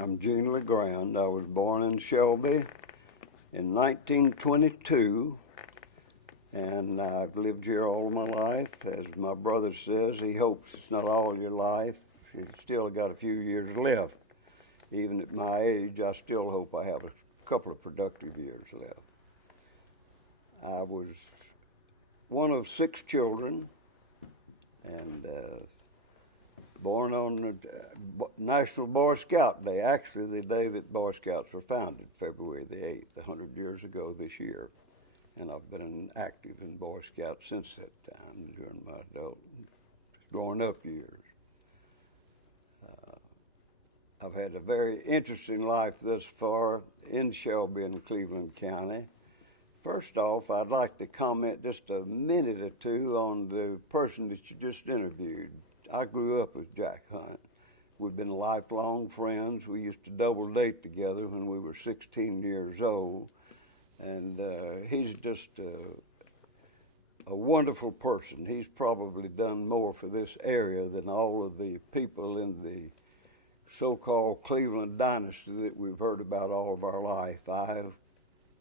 I'm Gene LeGrand. I was born in Shelby in 1922, and I've lived here all my life. As my brother says, he hopes it's not all your life. You've still got a few years left. Even at my age, I still hope I have a couple of productive years left. I was one of 6 children, and born on the National Boy Scout Day, actually the day that Boy Scouts were founded, February the 8th, 100 years ago this year. And I've been active in Boy Scouts since that time during my adult, growing up years. I've had a very interesting life thus far in Shelby and Cleveland County. First off, I'd like to comment just a minute or two on the person that you just interviewed. I grew up with Jack Hunt. We've been lifelong friends. We used to double date together when we were 16 years old. And he's just a wonderful person. He's probably done more for this area than all of the people in the so-called Cleveland dynasty that we've heard about all of our life. I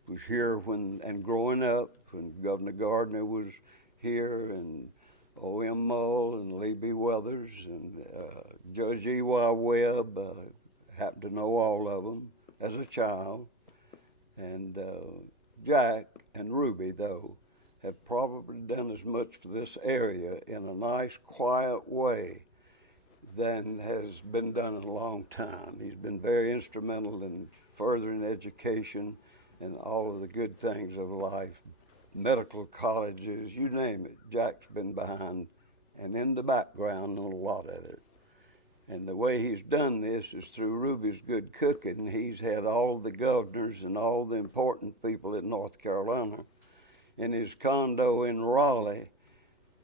was here and growing up when Governor Gardner was here, and O.M. Mull and Lee B. Weathers and Judge E.Y. Webb. Happened to know all of them as a child. And Jack and Ruby, though, have probably done as much for this area in a nice, quiet way than has been done in a long time. He's been very instrumental in furthering education and all of the good things of life, medical colleges, you name it. Jack's been behind and in the background on a lot of it. And the way he's done this is through Ruby's good cooking. He's had all the governors and all the important people in North Carolina in his condo in Raleigh.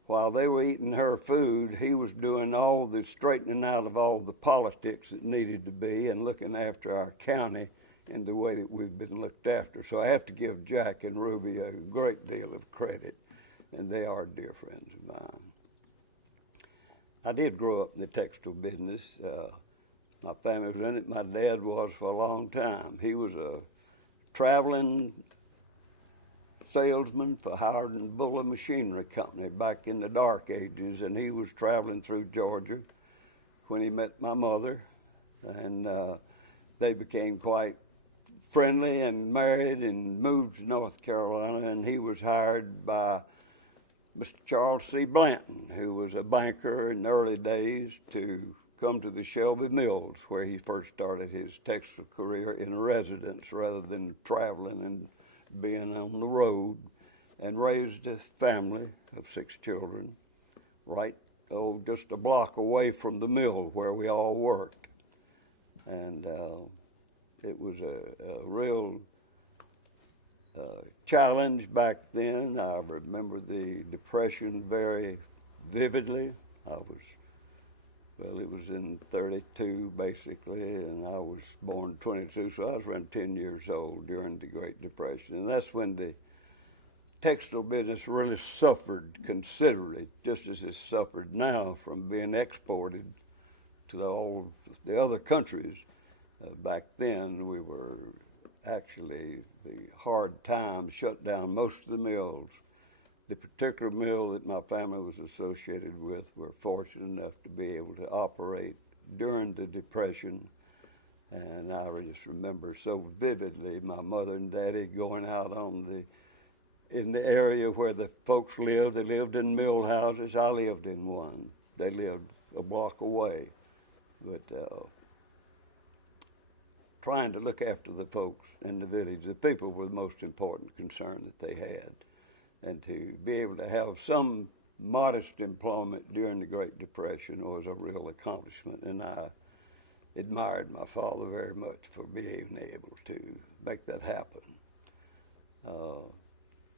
While they were eating her food, he was doing all the straightening out of all the politics that needed to be and looking after our county in the way that we've been looked after. So I have to give Jack and Ruby a great deal of credit, and they are dear friends of mine. I did grow up in the textile business. My family was in it. My dad was for a long time. He was a traveling salesman for Howard and Buller Machinery Company back in the dark ages, and he was traveling through Georgia when he met my mother, and they became quite friendly and married and moved to North Carolina, and he was hired by Mr. Charles C. Blanton, who was a banker in the early days, to come to the Shelby Mills, where he first started his textile career in residence rather than traveling and being on the road, and raised a family of 6 children right, just a block away from the mill where we all worked. And it was a real challenge back then. I remember the Depression very vividly. It was in 32 basically, and I was born 22, so I was around 10 years old during the Great Depression. And that's when the textile business really suffered considerably, just as it's suffered now from being exported to all the other countries. Back then, we were actually, the hard times shut down most of the mills. The particular mill that my family was associated with were fortunate enough to be able to operate during the Depression. And I just remember so vividly my mother and daddy going out in the area where the folks lived. They lived in mill houses. I lived in one. They lived a block away. But trying to look after the folks in the village, the people were the most important concern that they had. And to be able to have some modest employment during the Great Depression was a real accomplishment, and I admired my father very much for being able to make that happen.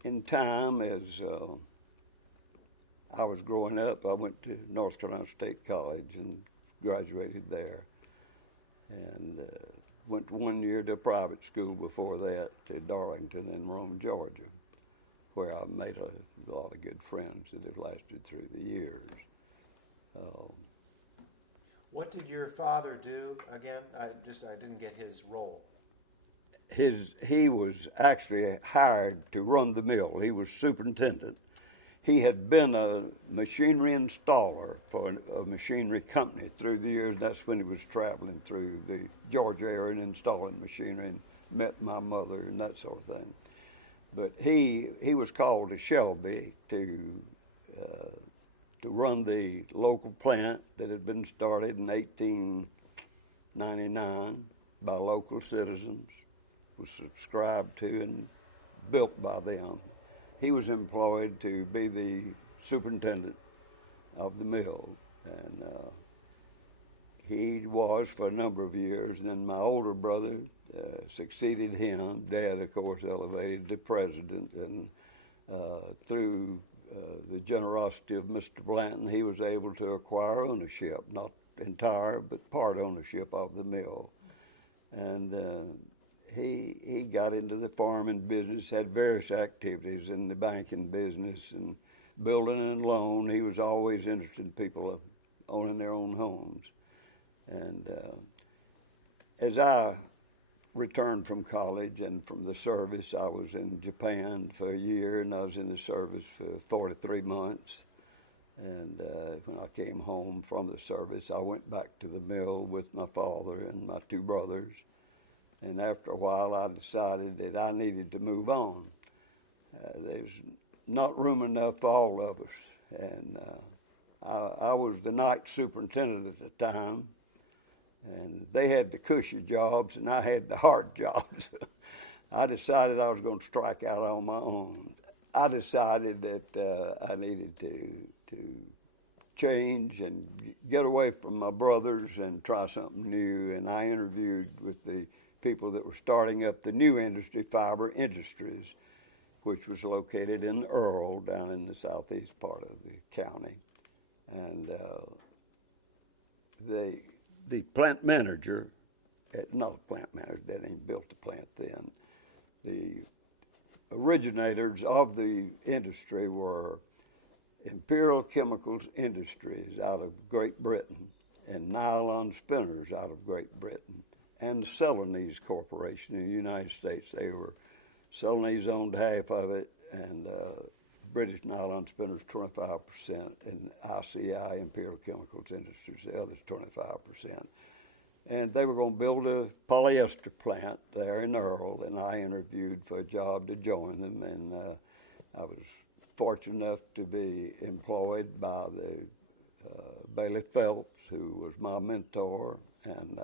In time, as I was growing up, I went to North Carolina State College and graduated there, and went 1 year to a private school before that to Darlington in Rome, Georgia, where I made a lot of good friends that have lasted through the years. What did your father do again? I didn't get his role. He was actually hired to run the mill. He was superintendent. He had been a machinery installer for a machinery company through the years. That's when he was traveling through the Georgia area and installing machinery, and met my mother and that sort of thing. But he was called to Shelby to run the local plant that had been started in 1899 by local citizens, was subscribed to and built by them. He was employed to be the superintendent of the mill, and he was for a number of years. And then my older brother succeeded him. Dad, of course, elevated to president, and through the generosity of Mr. Blanton, he was able to acquire ownership, not entire, but part ownership of the mill. And he got into the farming business, had various activities in the banking business and building and loan. He was always interested in people owning their own homes. And as I returned from college and from the service, I was in Japan for a year, and I was in the service for 43 months. And when I came home from the service, I went back to the mill with my father and my two brothers. And after a while, I decided that I needed to move on. There's not room enough for all of us. And I was the night superintendent at the time, and they had the cushy jobs, and I had the hard jobs. I decided I was going to strike out on my own. I decided that I needed to change and get away from my brothers and try something new. And I interviewed with the people that were starting up the new industry, Fiber Industries, which was located in Earl, down in the southeast part of the county. And the plant manager, not a plant manager, they hadn't even built the plant then. The originators of the industry were Imperial Chemicals Industries out of Great Britain and Nylon Spinners out of Great Britain, and the Celanese Corporation in the United States. Celanese owned half of it, and British Nylon Spinners 25%, and ICI, Imperial Chemicals Industries, the others 25%. And they were going to build a polyester plant there in Earl, and I interviewed for a job to join them, and I was fortunate enough to be employed by the Bailey Phelps, who was my mentor, and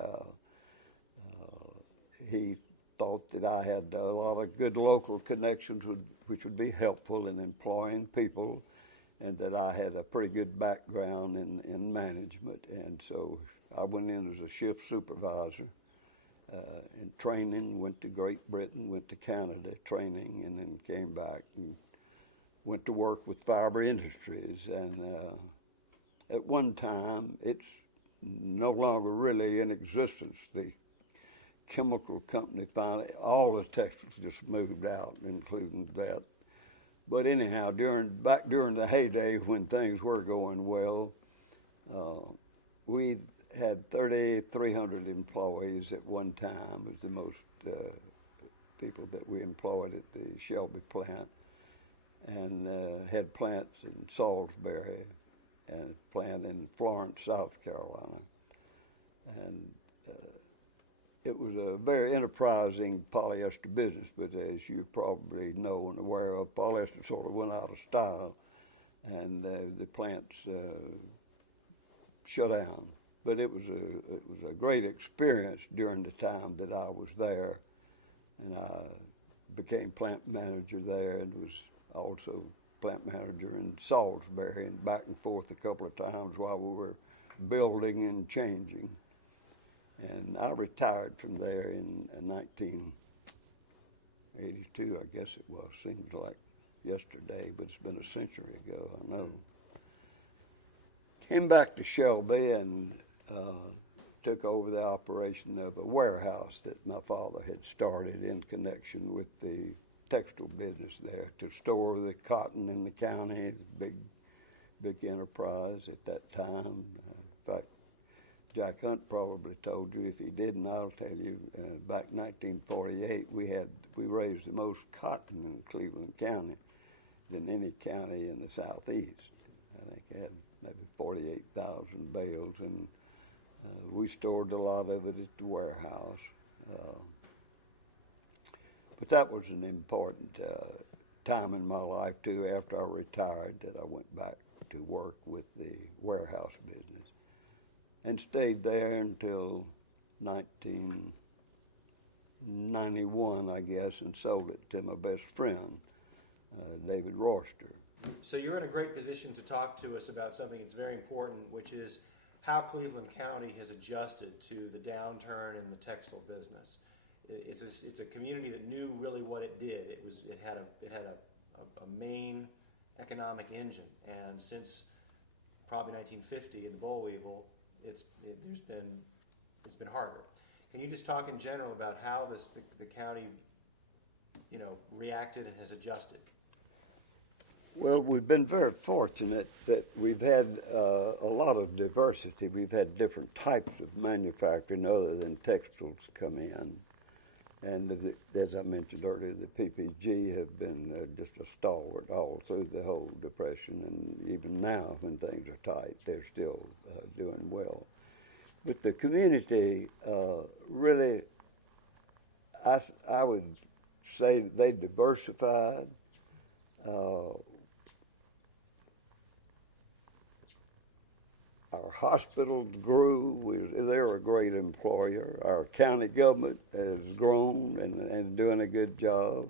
he thought that I had a lot of good local connections which would be helpful in employing people, and that I had a pretty good background in management. And so I went in as a shift supervisor in training, went to Great Britain, went to Canada training, and then came back and went to work with Fiber Industries. And at one time, it's no longer really in existence. The chemical company finally, all the textiles just moved out, including that. But anyhow, back during the heyday when things were going well, we had 3,300 employees at one time. It was the most people that we employed at the Shelby plant, and had plants in Salisbury and a plant in Florence, South Carolina. And it was a very enterprising polyester business, but as you probably know and aware of, polyester sort of went out of style, and the plants shut down. But it was a great experience during the time that I was there, and I became plant manager there, and was also plant manager in Salisbury, and back and forth a couple of times while we were building and changing. And I retired from there in 1982, I guess it was. Seems like yesterday, but it's been a century ago, I know. Came back to Shelby and took over the operation of a warehouse that my father had started in connection with the textile business there, to store the cotton in the county, big enterprise at that time. In fact, Jack Hunt probably told you. If he didn't, I'll tell you. Back in 1948, we raised the most cotton in Cleveland County than any county in the southeast. I think it had maybe 48,000 bales, and we stored a lot of it at the warehouse. But that was an important time in my life too. After I retired, that I went back to work with the warehouse business, and stayed there until 1991, I guess, and sold it to my best friend, David Royster. So you're in a great position to talk to us about something that's very important, which is how Cleveland County has adjusted to the downturn in the textile business. It's a community that knew really what it did. It had a main economic engine, and since probably 1950 in the boll weevil, it's been harder. Can you just talk in general about how the county, reacted and has adjusted? Well, we've been very fortunate that we've had a lot of diversity. We've had different types of manufacturing other than textiles come in. And as I mentioned earlier, the PPG have been just a stalwart all through the whole Depression. And even now, when things are tight, they're still doing well. But the community really, I would say they diversified. Our hospitals grew. They're a great employer. Our county government has grown and doing a good job.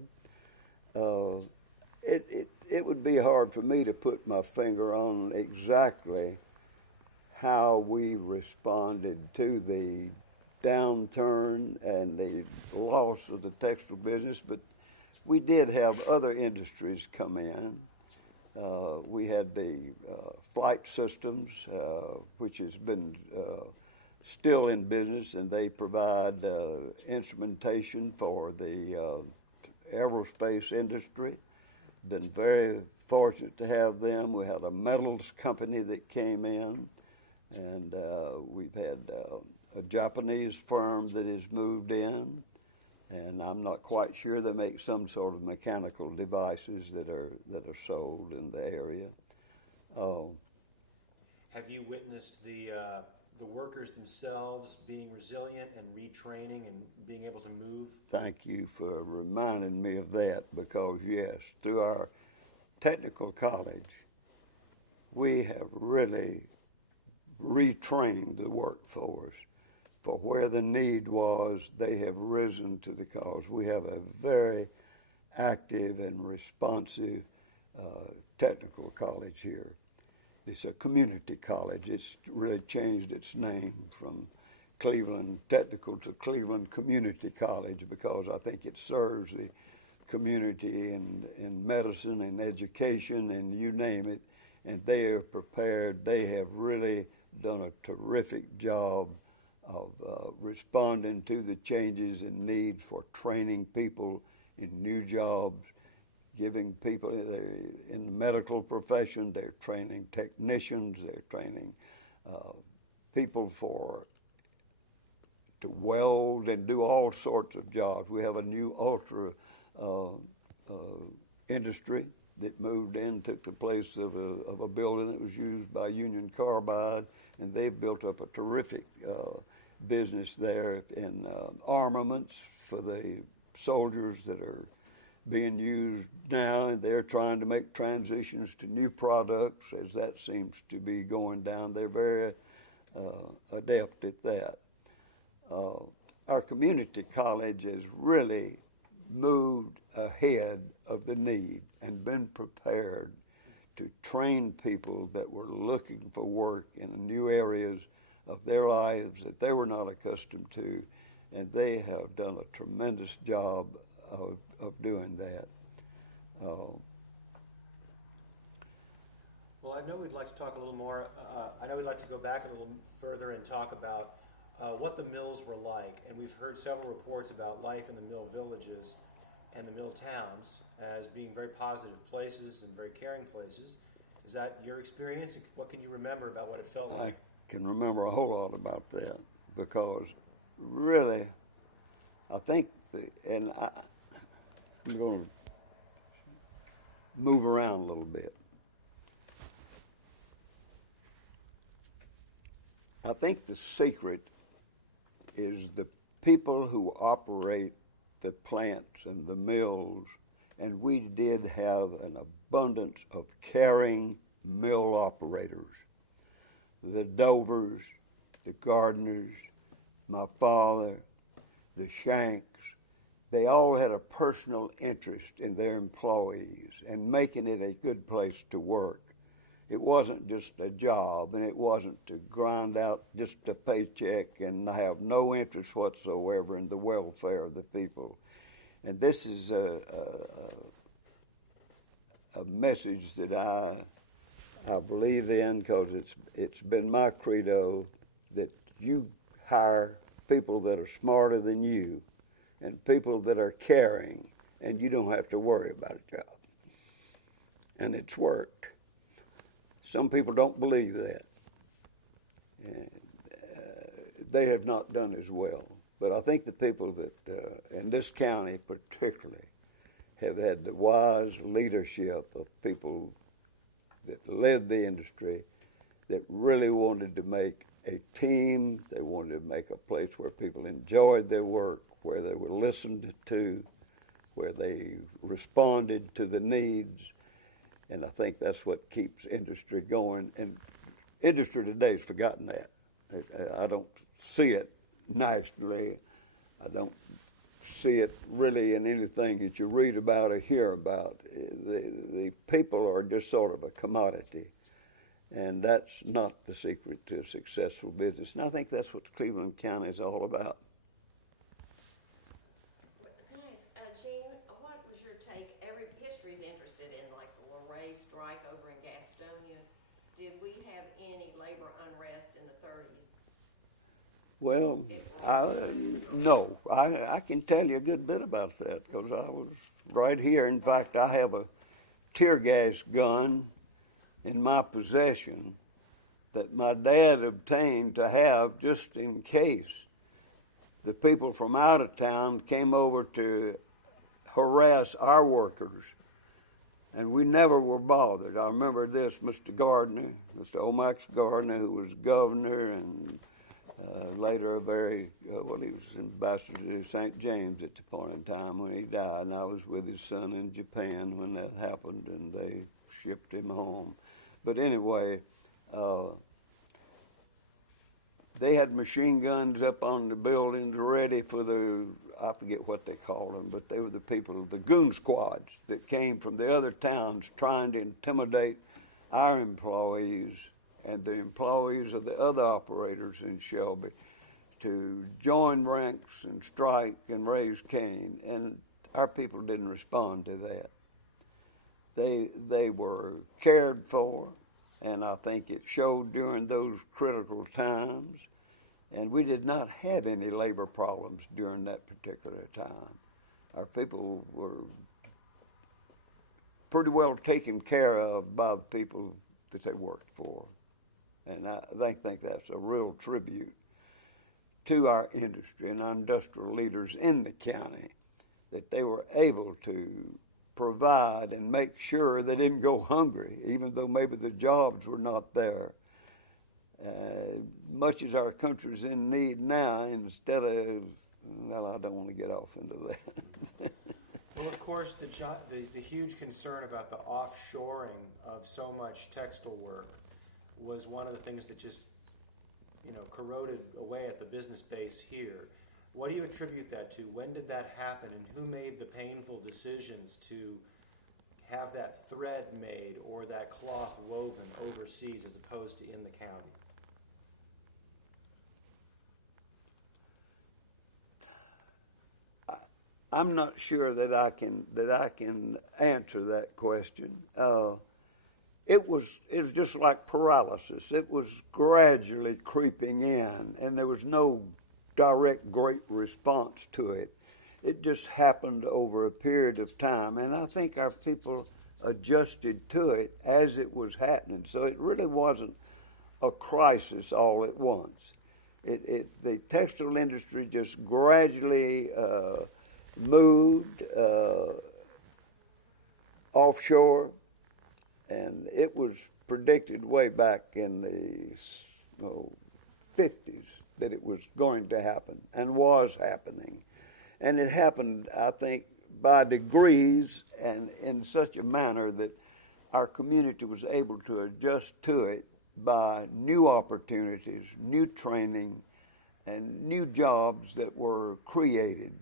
It would be hard for me to put my finger on exactly how we responded to the downturn and the loss of the textile business, but we did have other industries come in. We had the flight systems, which has been still in business, and they provide instrumentation for the aerospace industry. Been very fortunate to have them. We had a metals company that came in, and we've had a Japanese firm that has moved in. And I'm not quite sure. They make some sort of mechanical devices that are sold in the area. Have you witnessed the workers themselves being resilient and retraining and being able to move? Thank you for reminding me of that, because yes, through our technical college, we have really retrained the workforce. For where the need was, they have risen to the cause. We have a very active and responsive technical college here. It's a community college. It's really changed its name from Cleveland Technical to Cleveland Community College, because I think it serves the community in medicine and education and you name it. And they are prepared. They have really done a terrific job of responding to the changes and needs for training people in new jobs, giving people in the medical profession, they're training technicians, they're training people to weld and do all sorts of jobs. We have a new ultra industry that moved in, took the place of a building that was used by Union Carbide, and they've built up a terrific business there in armaments for the soldiers that are being used now, and they're trying to make transitions to new products as that seems to be going down. They're very adept at that. Our community college has really moved ahead of the need and been prepared to train people that were looking for work in new areas of their lives that they were not accustomed to, and they have done a tremendous job of doing that. Well, I know we'd like to talk a little more. I know we'd like to go back a little further and talk about what the mills were like. And we've heard several reports about life in the mill villages and the mill towns as being very positive places and very caring places. Is that your experience? What can you remember about what it felt like? I can remember a whole lot about that because really, I think, I'm going to move around a little bit. I think the secret is the people who operate the plants and the mills, and we did have an abundance of caring mill operators. The Dovers, the Gardners, my father, the Shanks, they all had a personal interest in their employees and making it a good place to work. It wasn't just a job, and it wasn't to grind out just a paycheck and have no interest whatsoever in the welfare of the people. And this is a message that I believe in because it's been my credo that you hire people that are smarter than you and people that are caring, and you don't have to worry about a job. And it's worked. Some people don't believe that. And they have not done as well. But I think the people that, in this county particularly, have had the wise leadership of people that led the industry that really wanted to make a team. They wanted to make a place where people enjoyed their work, where they were listened to, where they responded to the needs. And I think that's what keeps industry going. And industry today has forgotten that. I don't see it nationally. I don't see it really in anything that you read about or hear about. The people are just sort of a commodity. And that's not the secret to a successful business. And I think that's what Cleveland County is all about. Can I ask, Gene, what was your take? History's interested in like the Luray strike over in Gastonia. Did we have any labor unrest in the 30s? Well, no. I can tell you a good bit about that because I was right here. In fact, I have a tear gas gun in my possession that my dad obtained to have just in case the people from out of town came over to harass our workers. And we never were bothered. I remember this, Mr. Gardner, Mr. Omax Gardner, who was governor and later he was ambassador to St. James at the point in time when he died. And I was with his son in Japan when that happened, and they shipped him home. But anyway, they had machine guns up on the buildings ready for I forget what they called them, but they were the people, the goon squads that came from the other towns trying to intimidate our employees and the employees of the other operators in Shelby to join ranks and strike and raise Cain. And our people didn't respond to that. They were cared for, and I think it showed during those critical times. And we did not have any labor problems during that particular time. Our people were pretty well taken care of by the people that they worked for. And I think that's a real tribute to our industry and our industrial leaders in the county, that they were able to provide and make sure they didn't go hungry, even though maybe the jobs were not there. Much as our country's in need now, instead of, well, I don't want to get off into that. Well, of course, the huge concern about the offshoring of so much textile work was one of the things that just, corroded away at the business base here. What do you attribute that to? When did that happen, and who made the painful decisions to have that thread made or that cloth woven overseas as opposed to in the county? I'm not sure that I can answer that question. It was just like paralysis. It was gradually creeping in, and there was no direct great response to it. It just happened over a period of time, and I think our people adjusted to it as it was happening. So it really wasn't a crisis all at once. The textile industry just gradually moved offshore, and it was predicted way back in the 50s that it was going to happen and was happening. And it happened, I think, by degrees and in such a manner that our community was able to adjust to it by new opportunities, new training, and new jobs that were created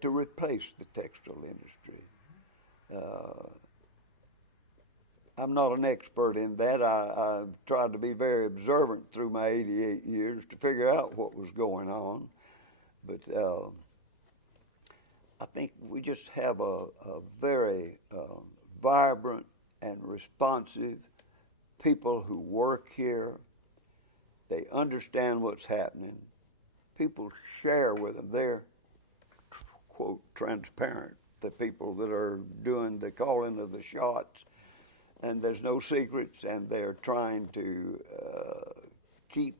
to replace the textile industry. I'm not an expert in that. I tried to be very observant through my 88 years to figure out what was going on. But I think we just have a very vibrant and responsive people who work here. They understand what's happening. People share with them. They're, quote, transparent, the people that are doing the calling of the shots. And there's no secrets, and they're trying to keep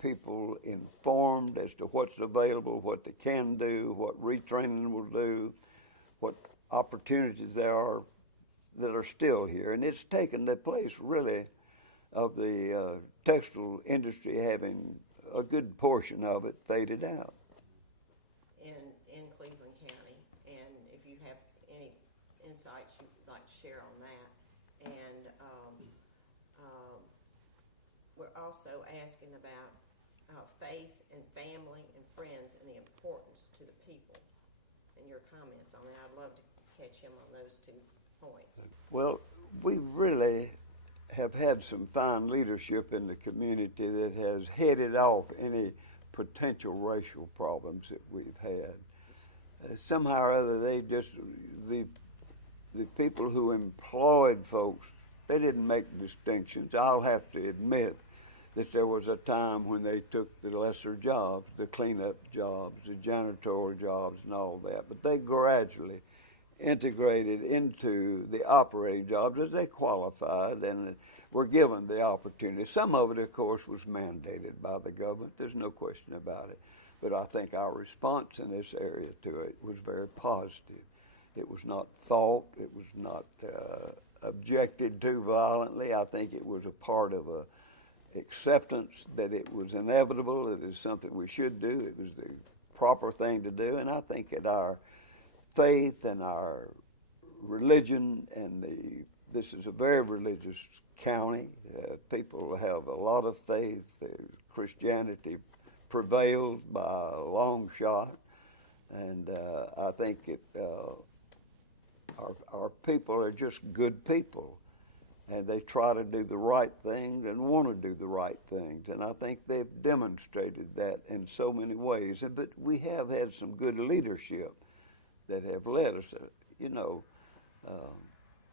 people informed as to what's available, what they can do, what retraining will do, what opportunities there are that are still here. And it's taken the place, really, of the textile industry having a good portion of it faded out. In Cleveland County, and if you have any insights you'd like to share on that. And we're also asking about faith and family and friends and the importance to the people and your comments on that. I'd love to catch him on those 2 points. Well, we really have had some fine leadership in the community that has headed off any potential racial problems that we've had. Somehow or other, they just, the people who employed folks, they didn't make distinctions. I'll have to admit that there was a time when they took the lesser jobs, the cleanup jobs, the janitorial jobs and all that, but they gradually integrated into the operating jobs as they qualified and were given the opportunity. Some of it, of course, was mandated by the government. There's no question about it. But I think our response in this area to it was very positive. It was not thought. It was not objected to violently. I think it was a part of a acceptance that it was inevitable. It is something we should do. It was the proper thing to do. And I think that our faith and our religion, and this is a very religious county. People have a lot of faith. Christianity prevails by a long shot. And I think our people are just good people, and they try to do the right things and want to do the right things. And I think they've demonstrated that in so many ways. But we have had some good leadership that have led us.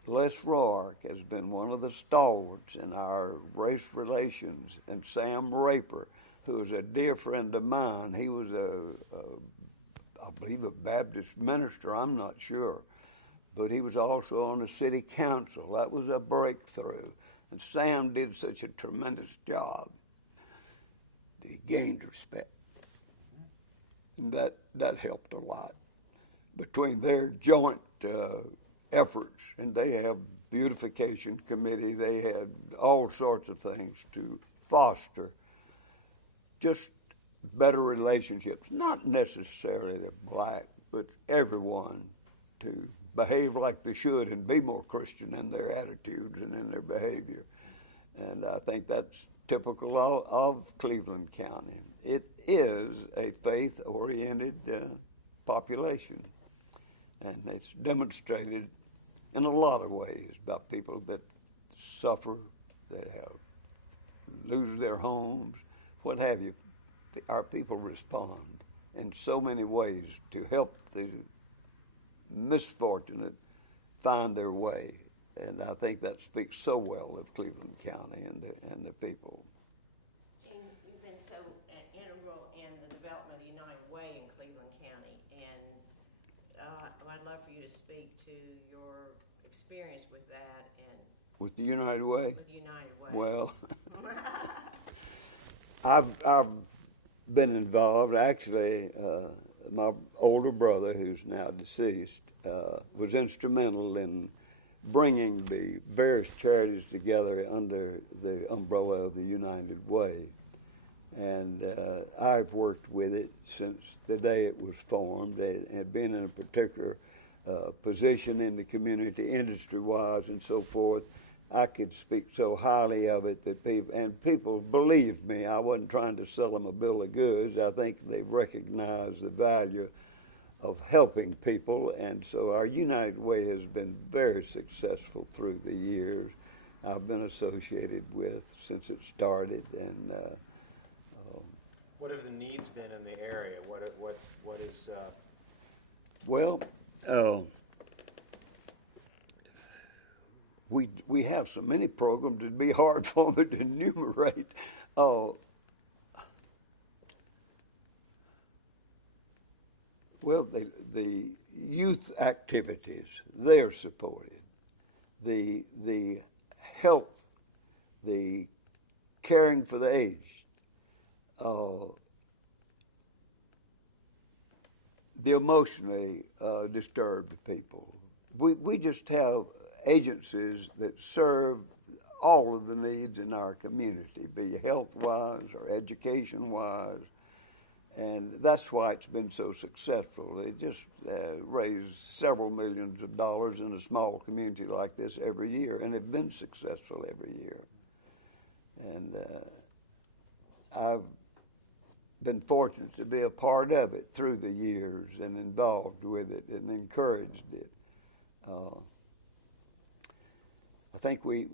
Les Roark has been one of the stalwarts in our race relations, and Sam Raper, who is a dear friend of mine. He was I believe, a Baptist minister, I'm not sure. But he was also on the city council. That was a breakthrough. And Sam did such a tremendous job that he gained respect. And that helped a lot. Between their joint efforts, and they have beautification committee, they had all sorts of things to foster just better relationships, not necessarily the black, but everyone to behave like they should and be more Christian in their attitudes and in their behavior. And I think that's typical of Cleveland County. It is a faith-oriented population, and it's demonstrated in a lot of ways by people that suffer, that lose their homes, what have you. Our people respond in so many ways to help the misfortunate find their way, and I think that speaks so well of Cleveland County and the people. And you've been so integral in the development of the United Way in Cleveland County, and I'd love for you to speak to your experience with that and With the United Way? with United Way? Well, I've been involved. Actually, my older brother, who's now deceased, was instrumental in bringing the various charities together under the umbrella of the United Way. And I've worked with it since the day it was formed, and been in a particular position in the community, industry-wise and so forth. I could speak so highly of it that people believed me. I wasn't trying to sell them a bill of goods. I think they've recognized the value of helping people, and so our United Way has been very successful through the years. I've been associated with since it started, and what have the needs been in the area? What is? Well, we have so many programs it'd be hard for me to enumerate. Well, the youth activities, they're supported. The health, the caring for the aged, the emotionally disturbed people. We just have agencies that serve all of the needs in our community, be health-wise or education-wise, and that's why it's been so successful. It just raised several millions of dollars in a small community like this every year, and it's been successful every year. And I've been fortunate to be a part of it through the years and involved with it and encouraged it. I think we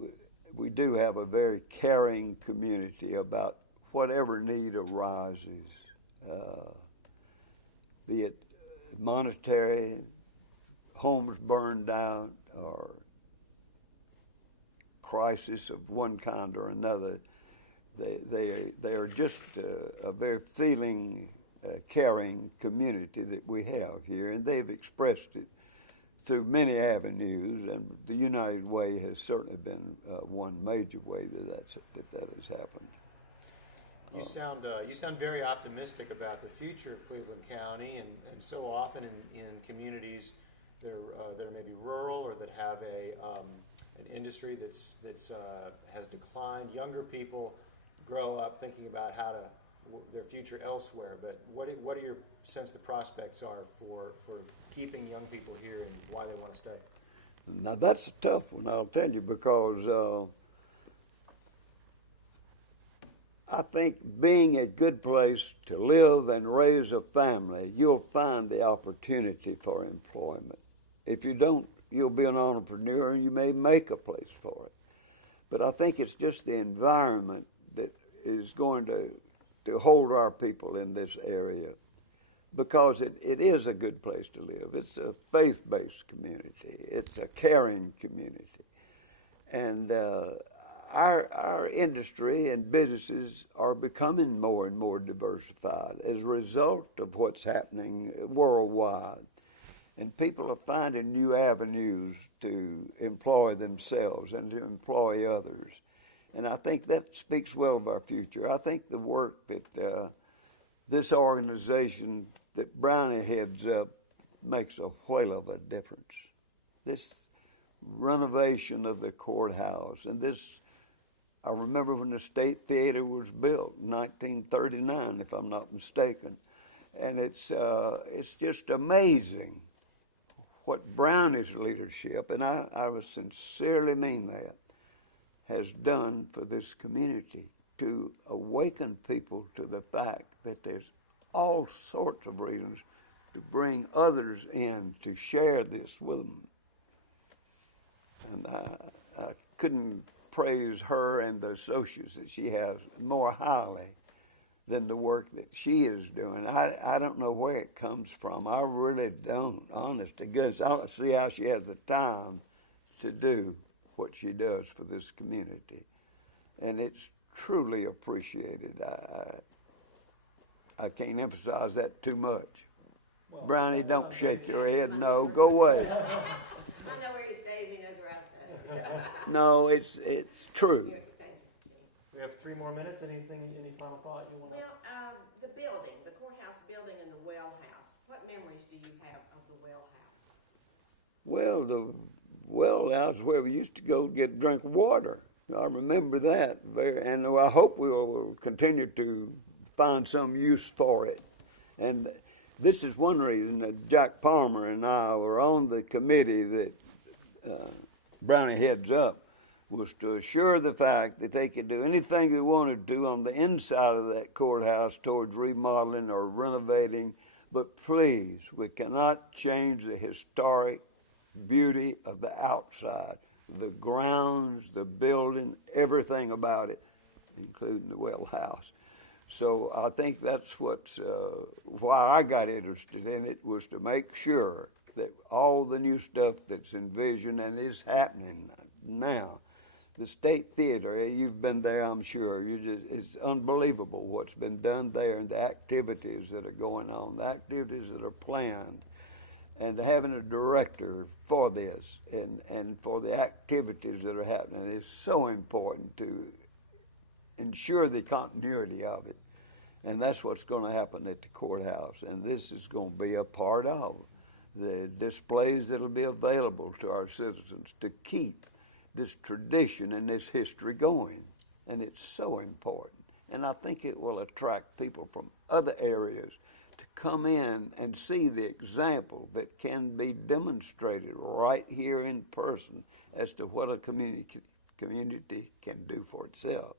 do have a very caring community about whatever need arises, be it monetary, homes burned out, or crisis of one kind or another. They are just a very feeling, caring community that we have here, and they've expressed it through many avenues, and the United Way has certainly been one major way that has happened. You sound very optimistic about the future of Cleveland County, and so often in communities that are maybe rural or that have an industry that's has declined. Younger people grow up thinking about their future elsewhere. But what do your sense the prospects are for keeping young people here and why they want to stay? Now that's a tough one, I'll tell you, because I think being a good place to live and raise a family, you'll find the opportunity for employment. If you don't, you'll be an entrepreneur and you may make a place for it. But I think it's just the environment that is going to hold our people in this area, because it is a good place to live. It's a faith-based community. It's a caring community. And our industry and businesses are becoming more and more diversified as a result of what's happening worldwide. And people are finding new avenues to employ themselves and to employ others. And I think that speaks well of our future. I think the work that this organization that Brownie heads up makes a whale of a difference. This renovation of the courthouse, and this, I remember when the State Theater was built in 1939, if I'm not mistaken. And it's just amazing what Brownie's leadership, and I sincerely mean that, has done for this community to awaken people to the fact that there's all sorts of reasons to bring others in to share this with them. And I couldn't praise her and the associates that she has more highly than the work that she is doing. I don't know where it comes from. I really don't, honest to goodness. I don't see how she has the time to do what she does for this community. And it's truly appreciated. I can't emphasize that too much. Well, Brownie, don't shake your head. No, go away. I know where he stays. He knows where I stay. No, it's true. We have 3 more minutes. Any final thought you want to? Well, the building, the courthouse building and the well house. What memories do you have of the well house? Well, the well house where we used to go get a drink of water. I remember that and I hope we will continue to find some use for it. And this is one reason that Jack Palmer and I were on the committee that Brownie heads up, was to assure the fact that they could do anything they wanted to on the inside of that courthouse towards remodeling or renovating. But please, we cannot change the historic beauty of the outside, the grounds, the building, everything about it, including the well house. So I think that's what's why I got interested in it, was to make sure that all the new stuff that's envisioned and is happening now, the State Theater, you've been there, I'm sure. It's unbelievable what's been done there and the activities that are going on, the activities that are planned, and having a director for this and for the activities that are happening is so important to ensure the continuity of it. And that's what's going to happen at the courthouse. And this is going to be a part of the displays that will be available to our citizens to keep this tradition and this history going. And it's so important. And I think it will attract people from other areas to come in and see the example that can be demonstrated right here in person as to what a community can do for itself.